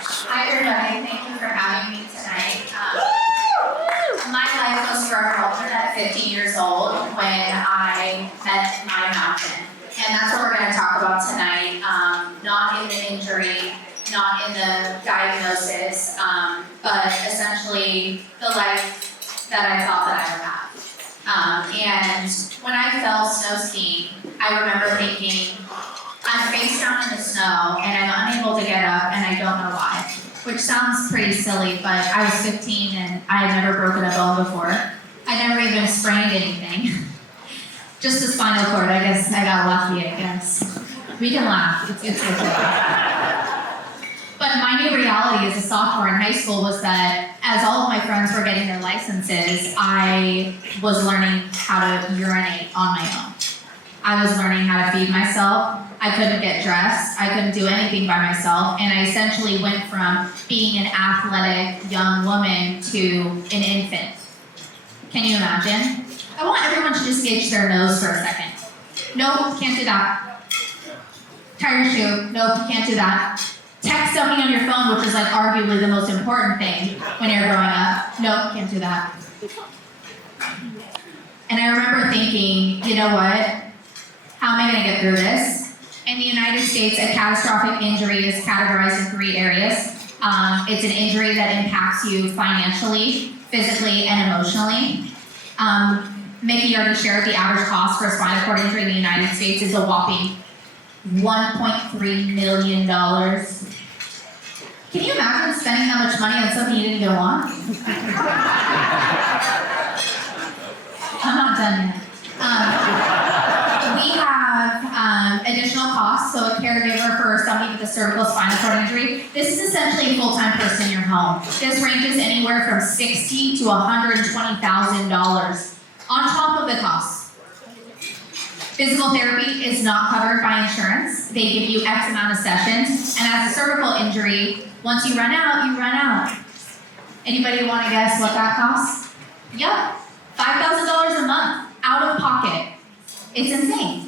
Hi everybody, thank you for having me tonight. My life was forever altered at 15 years old when I met my mountain. And that's what we're going to talk about tonight. Not in the injury, not in the diagnosis, but essentially the life that I thought that I would have. And when I fell snow skiing, I remember thinking, I'm face down in the snow and I'm unable to get up and I don't know why. Which sounds pretty silly, but I was 15 and I had never broken a bone before. I never even sprained anything. Just a spinal cord, I guess I got lucky, I guess. We can laugh, it's good to laugh. But my new reality as a sophomore in high school was that as all of my friends were getting their licenses, I was learning how to urinate on my own. I was learning how to feed myself. I couldn't get dressed. I couldn't do anything by myself. And I essentially went from being an athletic young woman to an infant. Can you imagine? I want everyone to just gauge their nose for a second. Nope, can't do that. Tie your shoe. Nope, can't do that. Text something on your phone, which is like arguably the most important thing when you're growing up. Nope, can't do that. And I remember thinking, you know what? How am I going to get through this? In the United States, a catastrophic injury is categorized in 3 areas. It's an injury that impacts you financially, physically, and emotionally. Mickey already shared the average cost for a spinal cord injury in the United States is a whopping $1.3 million. Can you imagine spending that much money on something you didn't even want? I'm not done yet. We have additional costs, so a caregiver for somebody with a cervical spinal cord injury. This is essentially a full-time person in your home. This ranges anywhere from $60,000 to $120,000 on top of the costs. Physical therapy is not covered by insurance. They give you X amount of sessions, and as a cervical injury, once you run out, you run out. Anybody want to guess what that costs? Yep, $5,000 a month out of pocket. It's insane.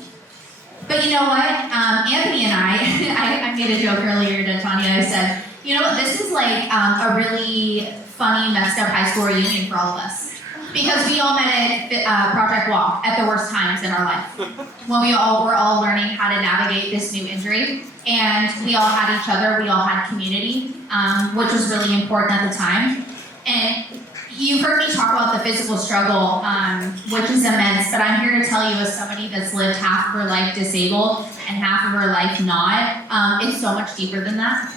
But you know what? Anthony and I made a joke earlier to Tanya. I said, you know what? This is like a really funny, messed up high school reunion for all of us. Because we all met at Project Walk at the worst times in our life. When we all were all learning how to navigate this new injury. And we all had each other, we all had community, which was really important at the time. And you've heard me talk about the physical struggle, which is immense, but I'm here to tell you as somebody that's lived half of her life disabled and half of her life not, it's so much deeper than that.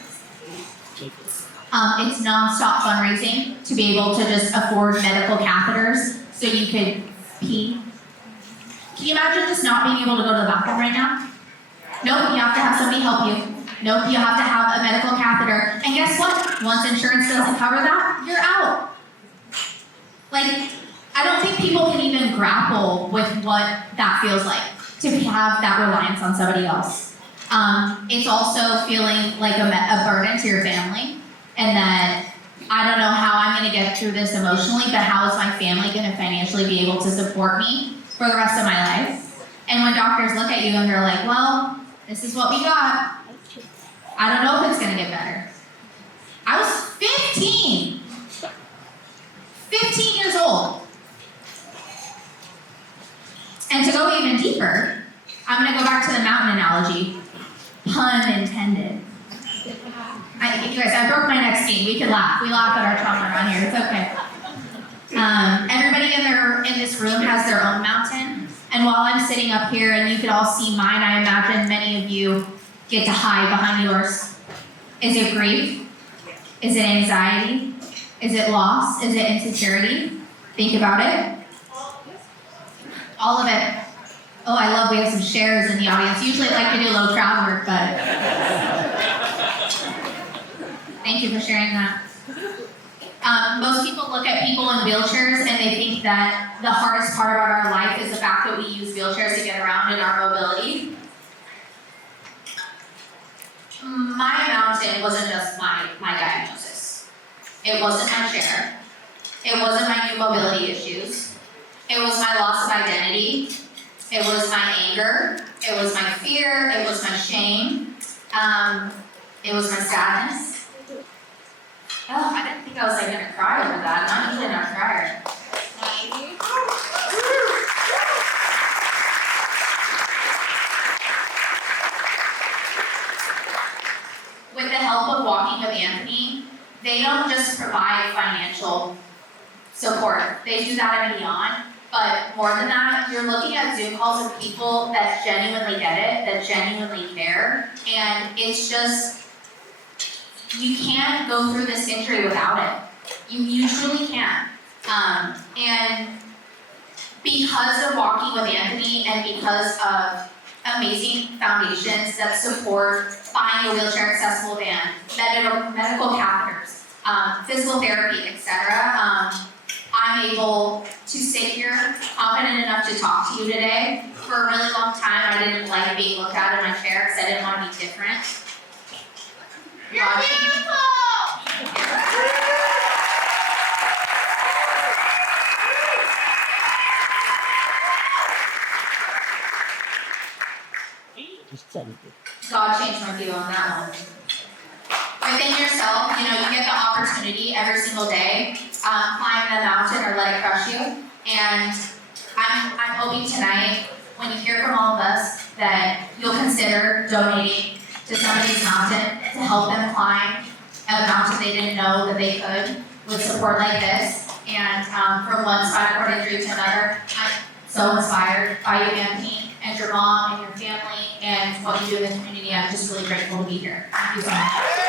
It's non-stop fundraising to be able to just afford medical catheters so you could pee. Can you imagine just not being able to go to the bathroom right now? Nope, you have to have somebody help you. Nope, you have to have a medical catheter. And guess what? Once insurance doesn't cover that, you're out. Like, I don't think people can even grapple with what that feels like, to have that reliance on somebody else. It's also feeling like a burden to your family, and that I don't know how I'm going to get through this emotionally, but how is my family going to financially be able to support me for the rest of my life? And when doctors look at you and they're like, well, this is what we got. I don't know if it's going to get better. I was 15. 15 years old. And to go even deeper, I'm going to go back to the mountain analogy. Pun intended. You guys, I broke my neck skiing. We can laugh. We laugh at our trauma around here. It's okay. Everybody in this room has their own mountain. And while I'm sitting up here and you could all see mine, I imagine many of you get to hide behind yours. Is it grief? Is it anxiety? Is it loss? Is it insecurity? Think about it. All of it. Oh, I love we have some shares in the audience. Usually I like to do a little crowd work, but thank you for sharing that. Most people look at people in wheelchairs and they think that the hardest part about our life is the fact that we use wheelchairs to get around in our mobility. My mountain wasn't just my diagnosis. It wasn't my chair. It wasn't my new mobility issues. It was my loss of identity. It was my anger. It was my fear. It was my shame. It was my sadness. Oh, I didn't think I was like gonna cry over that. I'm not usually not a crier. With the help of Walking with Anthony, they don't just provide financial support. They do that and beyond. But more than that, you're looking at Zoom calls of people that genuinely get it, that genuinely care. And it's just, you can't go through this injury without it. You truly can't. And because of Walking with Anthony and because of amazing foundations that support buying a wheelchair accessible van, medical catheters, physical therapy, etc., I'm able to sit here confident enough to talk to you today. For a really long time, I didn't like being looked at in my chair because I didn't want to be different. You're beautiful! God changed my view on that one. Within yourself, you get the opportunity every single day, climb the mountain or let it crush you. And I'm hoping tonight, when you hear from all of us, that you'll consider donating to somebody's mountain to help them climb a mountain they didn't know that they could with support like this. And from one spinal cord injury to another, I'm so inspired by you, Anthony, and your mom and your family and what you do in the community. I'm just really grateful to be here. Thank you so much.